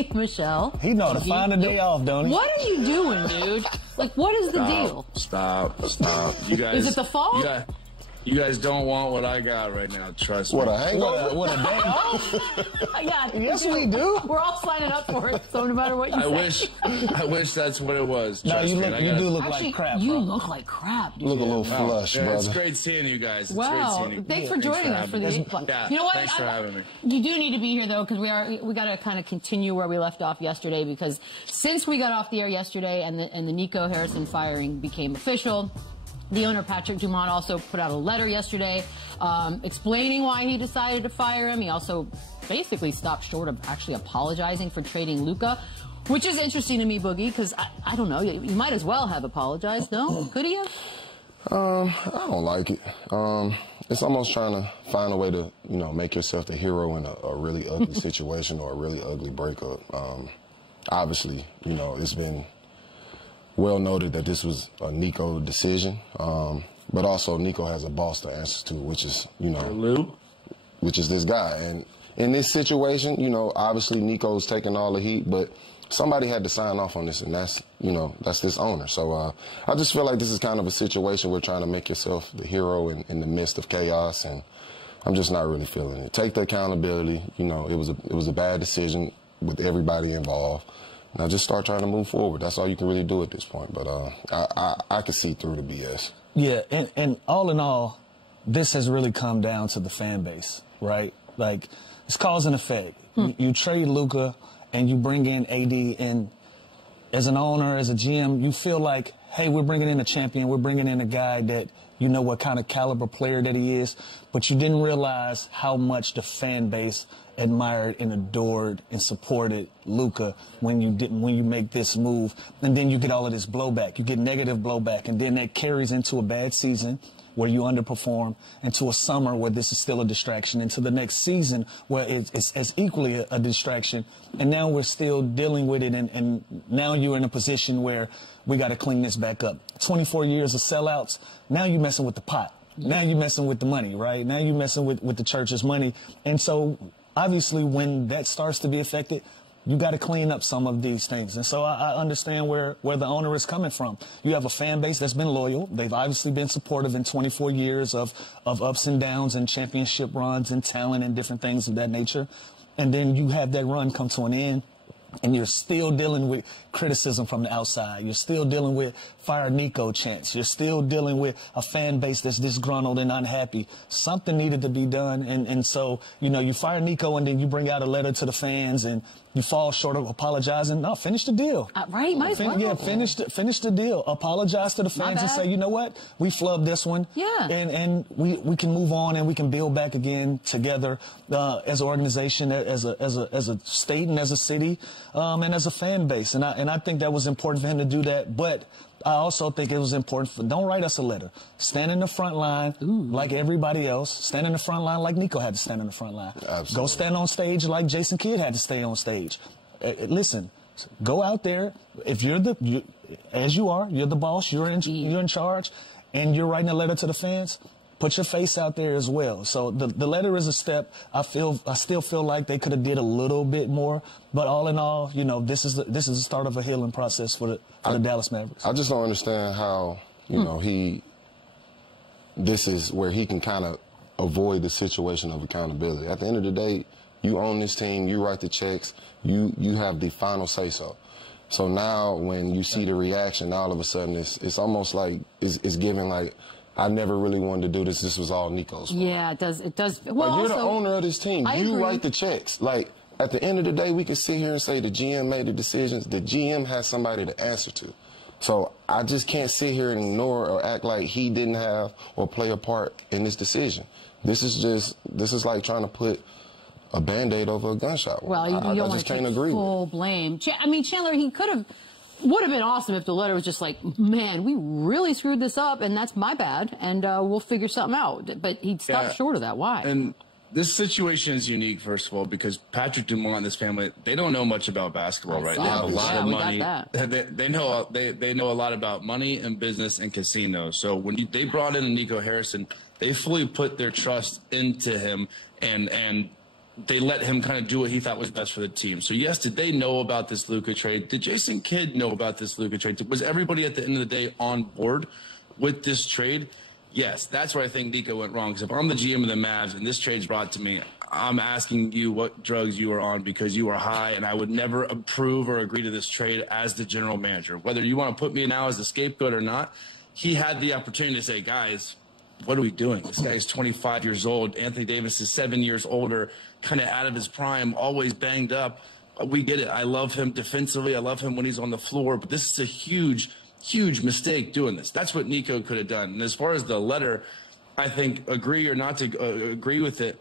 Hey, Michelle. He know to find a day off, don't he? What are you doing, dude? Like, what is the deal? Stop. You guys. Is it the fall? You guys don't want what I got right now. Trust me. What, a hangover? What a day off? Yeah. Yes, we do. We're all signing up for it, so no matter what you say. I wish that's what it was. No, you do look Actually, like crap. you bro. look like crap. Look a little flush, yeah, brother. It's great seeing you guys. It's Wow. great seeing you. Thanks for joining us for the 8 Club. Yeah, you know what? Thanks for having me. You do need to be here, though, because we got to kind of continue where we left off yesterday, because since we got off the air yesterday and the Nico Harrison firing became official, the owner, Patrick Dumont, also put out a letter yesterday explaining why he decided to fire him. He also basically stopped short of actually apologizing for trading Luka, which is interesting to me, Boogie, because I don't know. You might as well have apologized, no? Could he have? I don't like it. It's almost trying to find a way to, make yourself the hero in a really ugly situation or a really ugly breakup. Obviously, it's been well noted that this was a Nico decision, but also Nico has a boss to answer to, which is, which is this guy. And in this situation, obviously Nico's taking all the heat, but somebody had to sign off on this, and that's this owner. So I just feel like this is kind of a situation where trying to make yourself the hero in the midst of chaos, and I'm just not really feeling it. Take the accountability. It was a bad decision with everybody involved. Now just start trying to move forward. That's all you can really do at this point. But I can see through the BS. Yeah, and all in all, this has really come down to the fan base, right? Like, it's cause and effect. You trade Luka and you bring in AD, and as an owner, as a GM, you feel like, hey, we're bringing in a champion. We're bringing in a guy that you know what kind of caliber player that he is, but you didn't realize how much the fan base admired and adored and supported Luka when you make this move. And then you get all of this blowback. You get negative blowback, and then that carries into a bad season where you underperform, into a summer where this is still a distraction, into the next season where it's equally a distraction. And now we're still dealing with it, and now you're in a position where we got to clean this back up. 24 years of sellouts, now you're messing with the pot. Now you're messing with the money, right? Now you're messing with the church's money. And so obviously when that starts to be affected, you got to clean up some of these things. And so I understand where the owner is coming from. You have a fan base that's been loyal. They've obviously been supportive in 24 years of ups and downs and championship runs and talent and different things of that nature. And then you have that run come to an end, and you're still dealing with criticism from the outside. You're still dealing with fire Nico chants. You're still dealing with a fan base that's disgruntled and unhappy. Something needed to be done. And so, you fire Nico, and then you bring out a letter to the fans, and you fall short of apologizing. No, finish the deal. Right, might as well. Yeah, finish the deal. Apologize to the fans and say, you know what? We flubbed this one. Yeah. And we can move on, and we can build back again together as an organization, as a state, and as a city, and as a fan base. And I think that was important for him to do that. But I also think it was important don't write us a letter. Stand in the front line like everybody else. Stand in the front line like Nico had to stand in the front line. Absolutely. Go stand on stage like Jason Kidd had to stay on stage. Listen, go out there. If you're you're the boss, you're in charge, and you're writing a letter to the fans, put your face out there as well. So the letter is a step. I still feel like they could have did a little bit more, but all in all, this is the start of a healing process for the Dallas Mavericks. I just don't understand how this is where he can kind of avoid the situation of accountability. At the end of the day, you own this team, you write the checks, you have the final say so. So now when you see the reaction, all of a sudden it's almost like it's giving like, I never really wanted to do this. This was all Nico's fault. Yeah, it does. Well, you're the owner of this team. You write the checks. Like, at the end of the day, we could sit here and say the GM made the decisions. The GM has somebody to answer to. So I just can't sit here and ignore or act like he didn't have or play a part in this decision. This is like trying to put a Band-Aid over a gunshot wound. Well, you don't I just want to can't take agree full blame. Chandler, he would have been awesome if the letter was just like, man, we really screwed this up, and that's my bad, and we'll figure something out. But he stopped short of that. Why? And this situation is unique, first of all, because Patrick Dumont and this family, they don't know much about basketball right now. They have a lot of money. They know a lot about money and business and casinos. So when they brought in Nico Harrison, they fully put their trust into him, and they let him kind of do what he thought was best for the team. So, yes, did they know about this Luka trade? Did Jason Kidd know about this Luka trade? Was everybody at the end of the day on board with this trade? Yes, that's where I think Nico went wrong. Because if I'm the GM of the Mavs and this trade's brought to me, I'm asking you what drugs you are on because you are high, and I would never approve or agree to this trade as the general manager. Whether you want to put me now as the scapegoat or not, he had the opportunity to say, guys, what are we doing? This guy is 25 years old. Anthony Davis is 7 years older, kind of out of his prime, always banged up. We get it. I love him defensively. I love him when he's on the floor. But this is a huge, huge mistake doing this. That's what Nico could have done. And as far as the letter, I think agree or not to agree with it,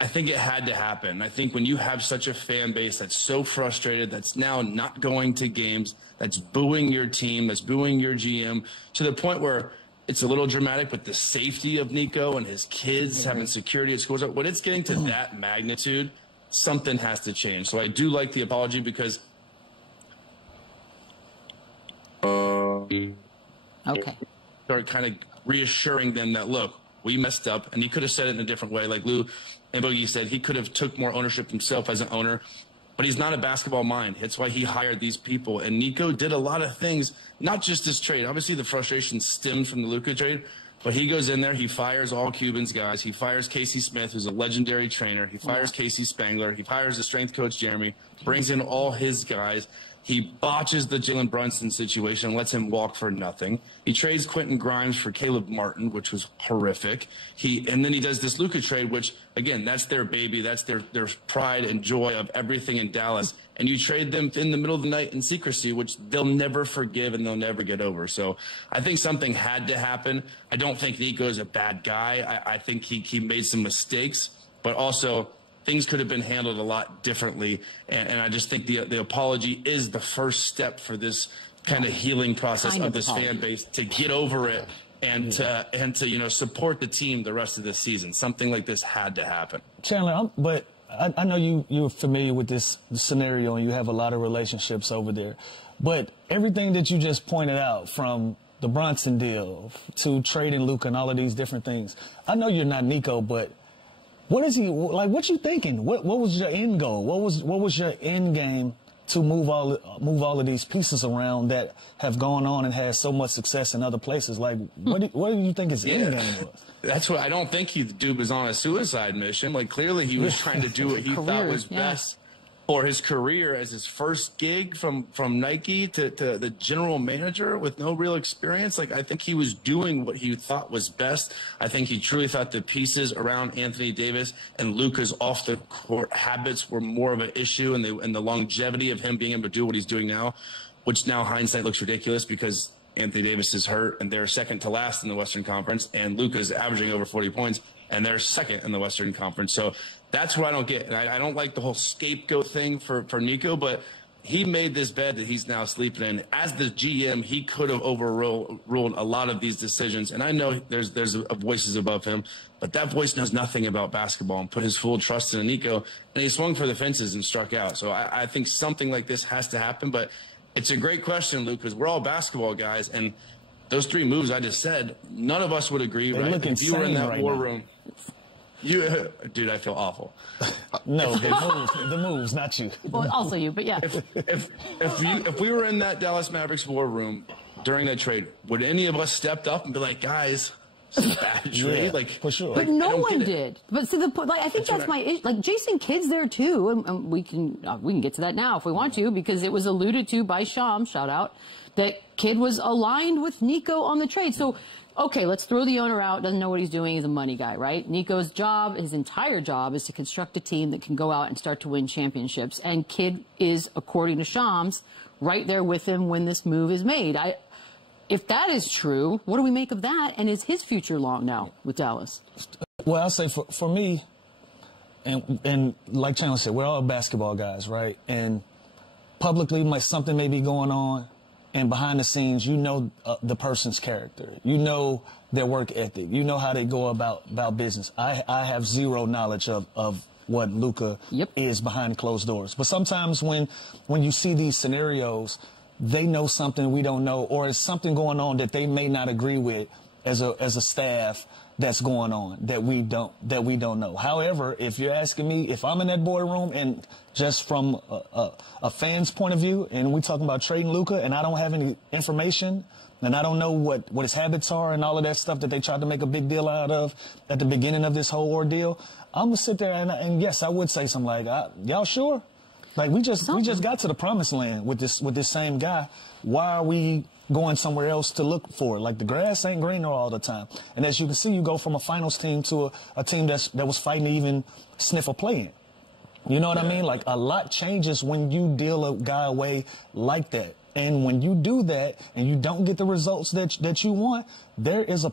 I think it had to happen. I think when you have such a fan base that's so frustrated, that's now not going to games, that's booing your team, that's booing your GM, to the point where it's a little dramatic, but the safety of Nico and his kids having security at schools, when it's getting to that magnitude, something has to change. So I do like the apology because okay, start kind of reassuring them that, look, we messed up, and he could have said it in a different way. Like Lou and Boogie said, he could have took more ownership himself as an owner, but he's not a basketball mind. That's why he hired these people. And Nico did a lot of things, not just this trade. Obviously, the frustration stemmed from the Luka trade, but he goes in there, he fires all Cubans guys. He fires Casey Smith, who's a legendary trainer. He fires Casey Spangler. He fires the strength coach, Jeremy, brings in all his guys. He botches the Jalen Brunson situation, lets him walk for nothing. He trades Quentin Grimes for Caleb Martin, which was horrific. And then he does this Luka trade, which, again, that's their baby. That's their pride and joy of everything in Dallas. And you trade them in the middle of the night in secrecy, which they'll never forgive and they'll never get over. So I think something had to happen. I don't think Nico's a bad guy. I think he made some mistakes, but also things could have been handled a lot differently. And I just think the apology is the first step for this kind of healing process of this fan base to get over it and to support the team the rest of this season. Something like this had to happen. Chandler, but I know you're familiar with this scenario and you have a lot of relationships over there. But everything that you just pointed out, from the Brunson deal to trading Luka and all of these different things, I know you're not Nico, but what is he like? What you thinking? What was your end goal? What was your end game to move all of these pieces around that have gone on and had so much success in other places? Like, what do you think his end game was? That's what I don't think dude was on a suicide mission. Like, clearly he was trying to do what he thought was best for his career as his first gig from Nike to the general manager with no real experience. Like, I think he was doing what he thought was best. I think he truly thought the pieces around Anthony Davis and Luka's off the court habits were more of an issue, and the longevity of him being able to do what he's doing now, which now hindsight looks ridiculous because Anthony Davis is hurt and they're second to last in the Western Conference, and Luka's averaging over 40 points and they're second in the Western Conference. So that's what I don't get. And I don't like the whole scapegoat thing for Nico, but he made this bed that he's now sleeping in. As the GM, he could have overruled a lot of these decisions. And I know there's voices above him, but that voice knows nothing about basketball and put his full trust in Nico. And he swung for the fences and struck out. So I think something like this has to happen. But it's a great question, Luke, because we're all basketball guys. And those three moves I just said, none of us would agree, right? If you were in that war room. Dude, I feel awful. No, the moves, not you. Well, also you, but yeah. If we were in that Dallas Mavericks war room during that trade, would any of us stepped up and be like, guys, it's a bad trade? Yeah, like, for sure. But no one did. But see, I think that's my issue. Like, Jason Kidd's there too, and we can get to that now if we want to, because it was alluded to by Sham, shout out, that Kidd was aligned with Nico on the trade. So, okay, let's throw the owner out, doesn't know what he's doing, he's a money guy, right? Nico's job, his entire job, is to construct a team that can go out and start to win championships. And Kidd is, according to Shams, right there with him when this move is made. If that is true, what do we make of that? And is his future long now with Dallas? Well, I'll say for me, and like Chandler said, we're all basketball guys, right? And publicly, something may be going on. And behind the scenes, you know the person's character. You know their work ethic. You know how they go about business. I have zero knowledge of what Luka is behind closed doors. But sometimes when you see these scenarios, they know something we don't know, or it's something going on that they may not agree with, as a staff that's going on that we don't know. However, if you're asking me if I'm in that boardroom and just from a fan's point of view, and we're talking about trading Luka, and I don't have any information, and I don't know what his habits are and all of that stuff that they tried to make a big deal out of at the beginning of this whole ordeal, I'm gonna sit there and yes, I would say something like, "Y'all sure? Like we just got to the promised land with this same guy. Why are we going somewhere else to look for it? Like the grass ain't greener all the time." And as you can see, you go from a finals team to a team that was fighting to even sniff a play-in. You know what I mean? Like a lot changes when you deal a guy away like that. And when you do that and you don't get the results that you want, there's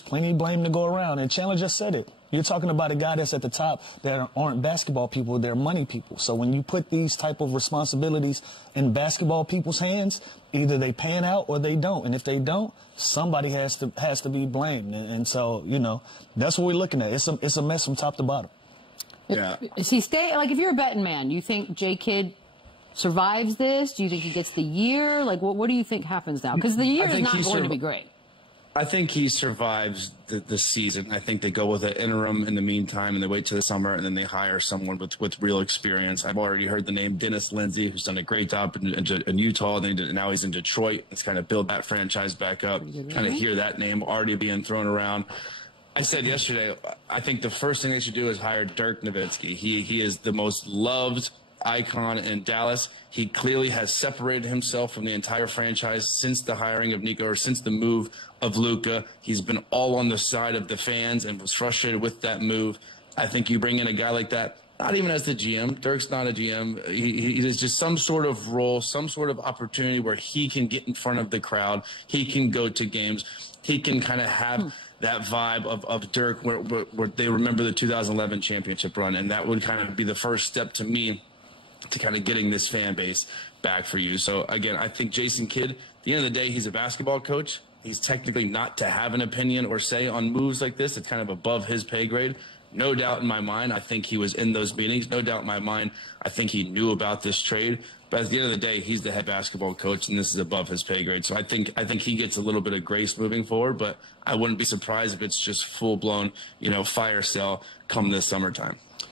plenty of blame to go around. And Chandler just said it. You're talking about a guy that's at the top that aren't basketball people, they're money people. So when you put these type of responsibilities in basketball people's hands, either they pan out or they don't. And if they don't, somebody has to be blamed. And so, you know, that's what we're looking at. It's a mess from top to bottom. Yeah. Is he if you're a betting man, you think J. Kidd survives this? Do you think he gets the year? Like, what do you think happens now? Because the year is not going to be great. I think he survives the season. I think they go with an interim in the meantime, and they wait till the summer, and then they hire someone with real experience. I've already heard the name Dennis Lindsey, who's done a great job in Utah, and now he's in Detroit. It's kind of build that franchise back up. Kind of hear that name already being thrown around. I said yesterday, I think the first thing they should do is hire Dirk Nowitzki. He is the most loved icon in Dallas. He clearly has separated himself from the entire franchise since the hiring of Nico, or since the move of Luka. He's been all on the side of the fans and was frustrated with that move. I think you bring in a guy like that, not even as the GM. Dirk's not a GM. He is just some sort of role, some sort of opportunity where he can get in front of the crowd. He can go to games. He can kind of have that vibe of Dirk where they remember the 2011 championship run, and that would kind of be the first step to me to kind of getting this fan base back for you. So, again, I think Jason Kidd, at the end of the day, he's a basketball coach. He's technically not to have an opinion or say on moves like this. It's kind of above his pay grade. No doubt in my mind, I think he was in those meetings. No doubt in my mind, I think he knew about this trade. But at the end of the day, he's the head basketball coach, and this is above his pay grade. So I think he gets a little bit of grace moving forward, but I wouldn't be surprised if it's just full-blown, fire sale come this summertime.